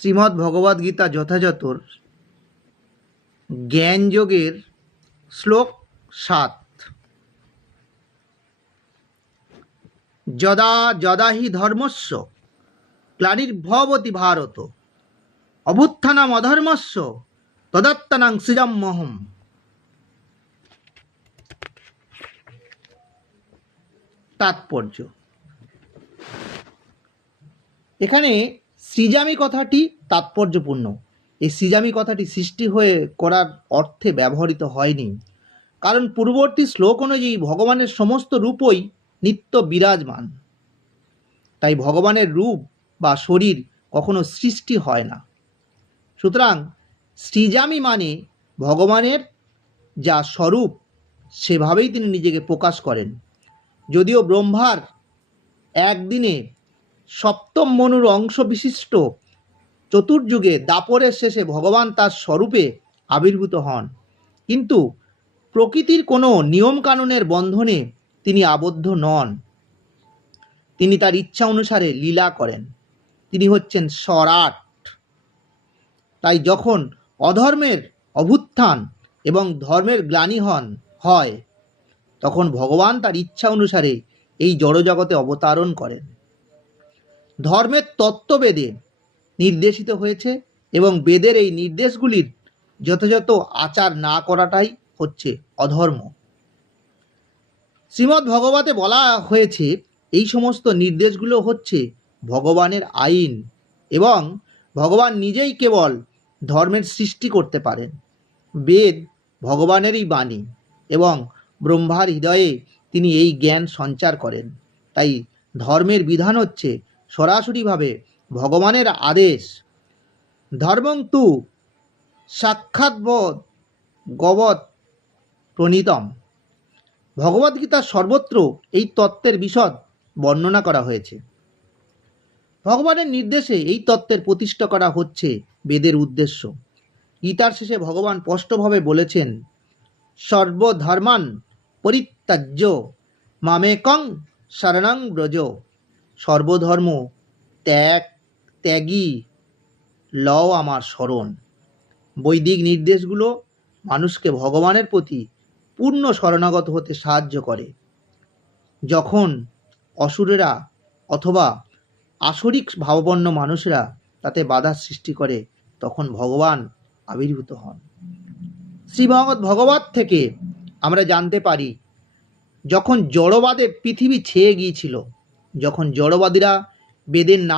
শ্রীমদ্ ভগবদ্ গীতা যথাযথ জ্ঞানযোগের শ্লোক 7। যদা যদা হি ধর্মস্য গ্লানির্ভবতি ভারত অভ্যুত্থানম অধর্মস্য তদাত্মানং সৃজাম্যহম। তাৎপর্য: এখানে সৃজামি কথাটি তাৎপর্যপূর্ণ। এই সৃজামি কথাটি সৃষ্টি হয়ে করার অর্থে ব্যবহৃত হয়নি, কারণ পূর্ববর্তী শ্লোক অনুযায়ী ভগবানের সমস্ত রূপই নিত্য বিরাজমান। তাই ভগবানের রূপ বা শরীর কখনো সৃষ্টি হয় না। সুতরাং সৃজামি মানে ভগবানের যা স্বরূপ সেভাবেই তিনি নিজেকে প্রকাশ করেন। যদিও ব্রহ্মার একদিনে সপ্তম মনুর অংশ বিশিষ্ট চতুর্যুগে দাপরের শেষে ভগবান তার স্বরূপে আবির্ভূত হন, কিন্তু প্রকৃতির কোনো নিয়মকানুনের বন্ধনে তিনি আবদ্ধ নন। তিনি তার ইচ্ছা অনুসারে লীলা করেন। তিনি হচ্ছেন স্বরাট। তাই যখন অধর্মের অভ্যুত্থান এবং ধর্মের গ্লানি হয় তখন ভগবান তার ইচ্ছা অনুসারে এই জড়জগতে অবতারণ করেন। ধর্মের তত্ত্ব বেদে নির্দেশিত হয়েছে এবং বেদের এই নির্দেশগুলির যথাযথ আচার না করাটাই হচ্ছে অধর্ম। শ্রীমদ্ ভগবতে বলা হয়েছে এই সমস্ত নির্দেশগুলো হচ্ছে ভগবানের আইন এবং ভগবান নিজেই কেবল ধর্মের সৃষ্টি করতে পারেন। বেদ ভগবানেরই বাণী এবং ব্রহ্মার হৃদয়ে তিনি এই জ্ঞান সঞ্চার করেন। তাই ধর্মের বিধান হচ্ছে সরাসরিভাবে ভগবানের আদেশ। ধর্মং তু সাক্ষাৎ গবৎ প্রণীতম। ভগবদ্গীতার সর্বত্র এই তত্ত্বের বিশদ বর্ণনা করা হয়েছে। ভগবানের নির্দেশে এই তত্ত্বের প্রতিষ্ঠা করা হচ্ছে বেদের উদ্দেশ্য। গীতার শেষে ভগবান স্পষ্টভাবে বলেছেন, সর্বধর্মান পরিত্যাজ্য মামেকং শরণং ব্রজ। সর্বধর্ম ত্যাগী লও আমার শরণ। বৈদিক নির্দেশগুলো মানুষকে ভগবানের প্রতি পূর্ণ শরণাগত হতে সাহায্য করে। যখন অসুরেরা অথবা আসরিক ভাবপন্ন মানুষেরা তাতে বাধার সৃষ্টি করে তখন ভগবান আবির্ভূত হন। শ্রীমদ্ ভগবত থেকে আমরা জানতে পারি, যখন জড়বাদে পৃথিবী ছেয়ে গিয়েছিল, যখন জড়বাদীরা বেদের নাম